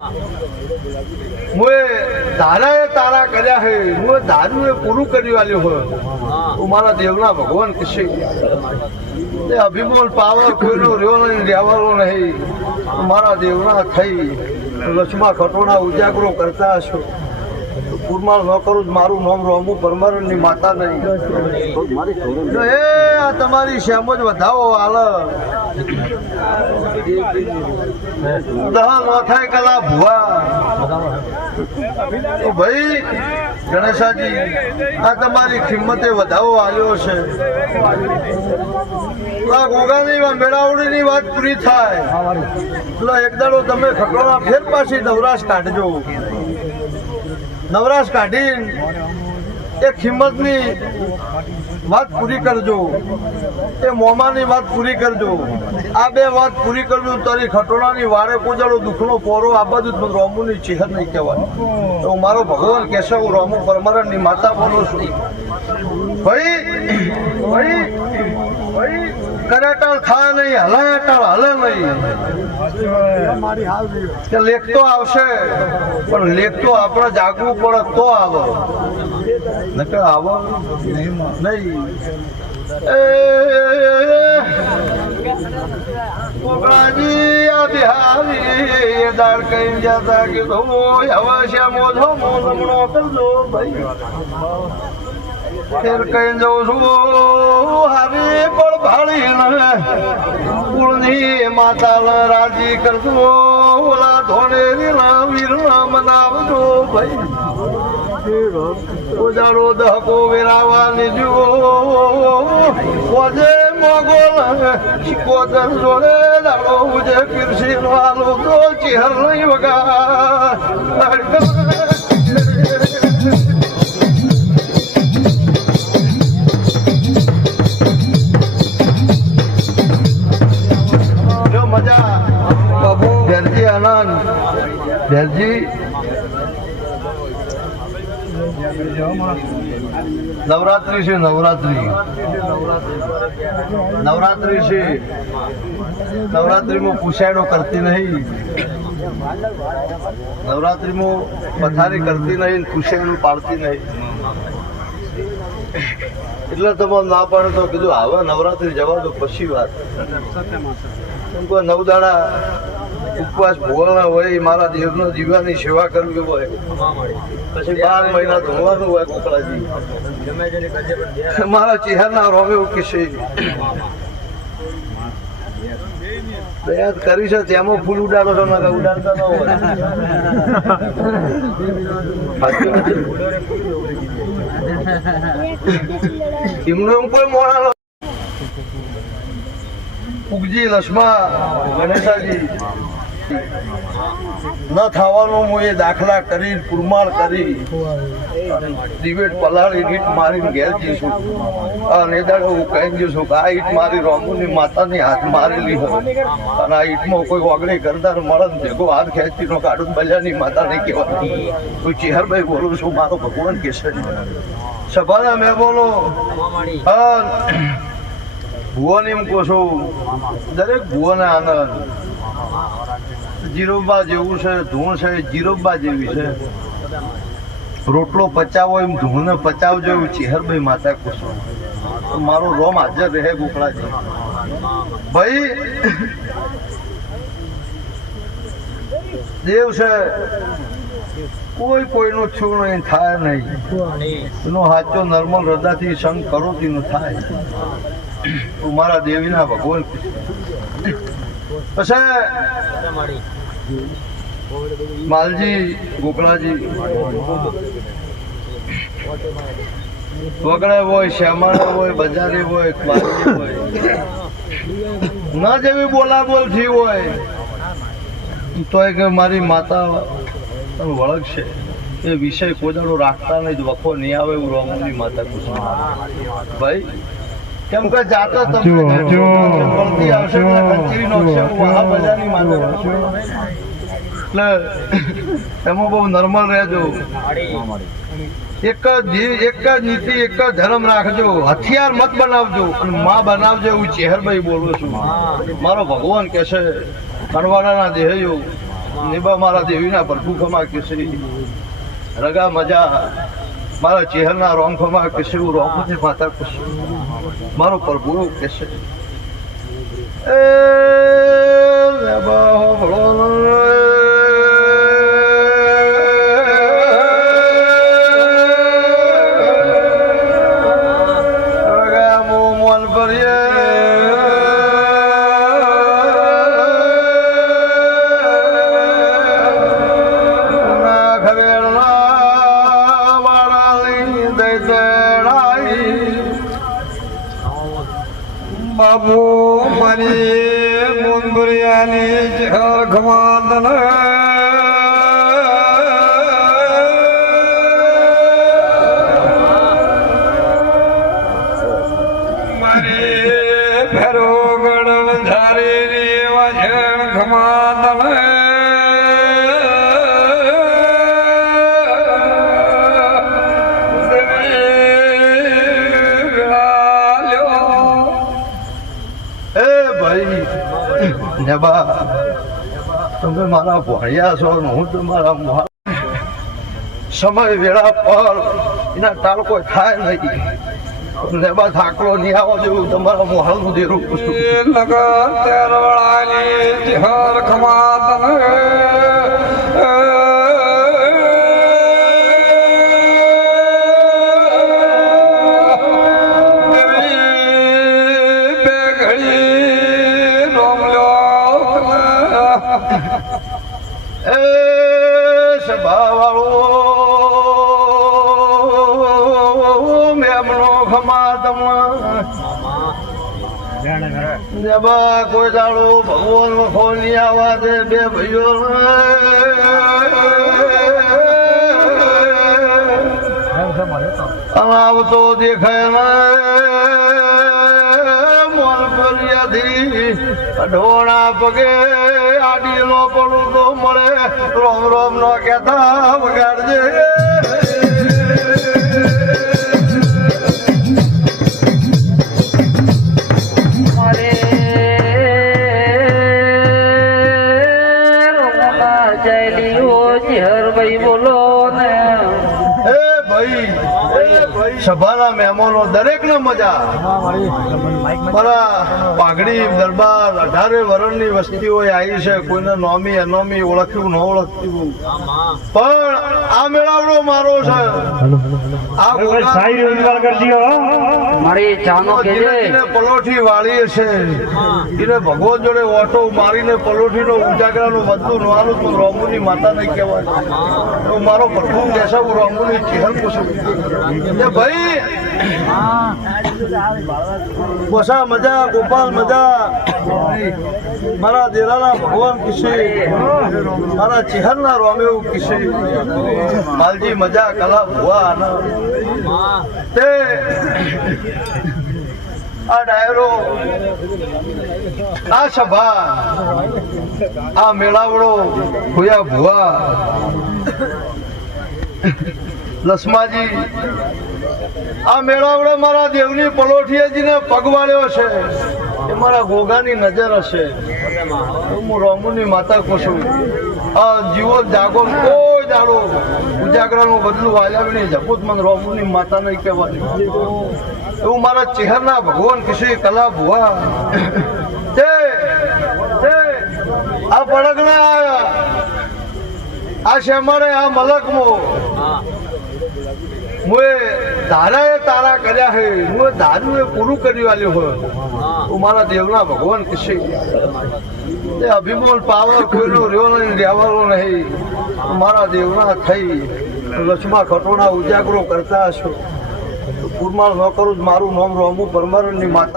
મુએ તારા તારા કર્યા હે મુએ દારૂ એ પૂરું કરી વાલ્યું હોય તું મારા દેવના ભગવાન કશે તે અભિમાન પાવર કોઈનો રહ્યો નહીં રહેવાનો નહીં મારા દેવના થઈ લક્ષ્મા ખટોણા ઉજાગરો કરતા હશો પૂરમાળ ન કરું મારું નામ રોમું પરમારની માતા નહીં એ આ તમારી શ્યામ જ વધાવો હાલ દહ ન થાય કલા ભુવા ભાઈ ગણેશાજી આ તમારી કિંમતે વધાવો આવ્યો છે આ ગોગાની મેળાવડીની વાત પૂરી થાય એટલે એક દાડો તમે ખટોણા ફેર પાછી નવરાશ કાઢજો નવરાશ કાઢીને એ કિંમતની વાત પૂરી કરજો એ મોમાની વાત પૂરી કરજો આ બે વાત પૂરી કરજો તારી ખટોણાની વારે કોજાડો દુઃખનો પોરો આ બાજુ રોમુની ચેહર નહીં કહેવાય તો મારો ભગવાન કહેશે હું રોમુ પરમારની માતા બોલું છું ભાઈ ભાઈ ભાઈ કરેટાળ થાય નહીં હલાટાળ હલે નહીં લેખ તો આવશે પણ લેખ તો આપણે જાગવું પડે તો આવે નકર આવે નહીં કોકણાજી આ બિહારી એ દાળ કઈ જતા કે તો હવે શ્યામો છો મોનો કરજો ભાઈ ફેર કઈ જાઉં છું હારી પણ ભાળી કુળની માતા રાજી કરજો ઓલા ધોનેરી ના વીર મનાવજો ભાઈ ઉજાડો દહકો વેરાવાની જુઓ ઓજે મોગોલ કોદર જોડે દાડો ઉજે કીર્ષી વાલો તો ચેહર નહીં વગા મજા બાબુ ધેરજી આનંદ ધેરજી નવરાત્રી છે નવરાત્રી છે નવરાત્રીમાં પૂછાયડો કરતી નહીં નવરાત્રીમાં પથારી કરતી નહીં પૂછાયડું પાડતી નહીં એટલે તમે ના પાડે તો કીધું હવે નવરાત્રી જવા દો પછી વાત નવ દાડા ઉપવાસ ભોળના હોય મારા દેવનો જીવાની સેવા કરવી હોય પછી 12 મહિના ધોવાનું હોય કોકળાજી મારા ચહેરના રોમે કિશે યાદ કરી છે તેમાં ફૂલ ઉડાડો છો ના ઉડાડતા ન હોય એમનો કોઈ મોડા ઉગજી લક્ષ્મા ગણેશાજી ન થવાનું હું એ દાખલા કરી પુરમાળ કરી દિવેટ પલાળી ઈટ મારીને ઘેર જઈશું અને દાડો હું કહી જઈશું કે આ ઈટ મારી રોમુની માતાની હાથ મારેલી હોય અને આ ઈટમાં કોઈ ઓગળી કરતા મળે ભેગો હાથ ખેંચીનો કાઢું બલ્યાની માતા નહીં કહેવાય કોઈ ચેહરભાઈ બોલું છું મારો ભગવાન કહેશે સભાના મેં બોલો ભુવન એમ કહો છો દરેક ભુવને આનંદ જીરોબા જેવું છે ધૂણ છે જીરોબા જેવી છે રોટલો પચાવો એમ ધૂણને પચાવજો એવું ચેહરભાઈ માતા કહો છો મારો રોમ હાજર રહે ગોકળાજી ભાઈ દેવ છે કોઈ કોઈનું છું નહીં થાય નહીં એનો સાચો નર્મલ હૃદયથી સંગ કરો તેનું થાય તું મારા દેવીના ભગવાન પછી માલજી ગોકળાજી વગડે હોય શ્યામાળા હોય બજારી હોય ક્વારી હોય ના જેવી બોલાબોલ થઈ હોય તો કે મારી માતા વળગશે એ વિષય કોદાડો રાખતા નહીં વખો નહીં આવે એવું રોમુની માતા કુસુમ ભાઈ કેમ કે જાતો તમને આવશે એટલે એમાં બહુ નોર્મલ રહેજો એક જ નીતિ એક જ ધર્મ રાખજો હથિયાર મત બનાવજો અને માં બનાવજો એવું ચેહરભાઈ બોલું છું મારો ભગવાન કહેશે કણવાડાના દેહયો નિભા મારા દેવીના પ્રભુ ખમા કેસરી રગા મજા મારા ચહેરના રોમ ખમા કેસરી રોમની માતા કુસુમ મારો પ્રભુ કેસે એ નિભા ભળો બાબુ મારી મુંદરિયાની જળ ખમાદન મારી ફેરો ગણ ધારી વાજણ ખમાદન નેબા તમે મારા ભણ્યા છો ને હું તમારા સમય વેળા પર એના ટાળ કોઈ થાય નહીં નેબા થાકલો નહીં આવો જેવું તમારા મોહાલનું દેરું પૂછું લગન તેરવાળાની જહર ખમાતન એ સભાવાળો મેમનો ખમાતમાં જબા કોઈ દાડો ભગવાન વખો નહીં આવા દે બે ભાઈઓ આવતો દેખાય ઢોણા પગે આડીલો પડું તો મળે રોમ રોમ નો કહેતા વગાડજે મારે રોમલા જયલી હો હરભાઈ બોલો ને એ ભાઈ સભાના મહેમાનો દરેક ને મજા મારા પાઘડી દરબાર 18 વર્ષની વસ્તીઓ આવી છે કોઈને નોમી અનોમી ઓળખ્યું ન ઓળખ્યું પણ આ મેળાવડો મારો છે આ મારી ચાનો કેજે પલોઠી વાળી છે એને ભગવાન જોડે ઓટો મારીને પલોઠી નો ઉજાગરાનું બધું નવાનું તું રોમુની માતા નહીં કહેવાય તો મારો પ્રભુ કહેશે હું રોમુની ચહેર પૂછું ભાઈ બસા મજા ગોપાલ મજા મારા દેરાના ભગવાન કિશી મારા ચહેરના રોમેવ કિશી માલજી મજા કલા ભુવા તે આ ડાયરો આ સભા આ મેળાવડો ભૂયા ભુવા લસમાજી આ મેળાવડો મારા દેવની પલોઠીયાજીને પગ વાળ્યો છે એ મારા ગોગાની નજર હશે હું રોમુની માતા કોશું આ જીવો જાગો કોઈ દાડો ઉજાગરાનું બદલું વાલ્યા નહીં જપૂત મને રોમુની માતા નહીં કહેવાની એવું મારા ચહેરના ભગવાન કિશી કલા ભુવા તે આ પડગના આ શેમારે આ મલકમો મુએ ધારાએ તારા કર્યા હે મુએ ધાર્યું એ પૂરું કરી વાલ્યું હોય હું મારા દેવના ભગવાન કિશી એ અભિમાન પાવર કોઈનો રહ્યો નહીં રહેવાનો નહીં મારા દેવના થઈ લક્ષ્મા ખટોણા ઉજાગરો કરતા હશો પૂરમાં ન કરું મારું નામ રોમું પરમારની માતા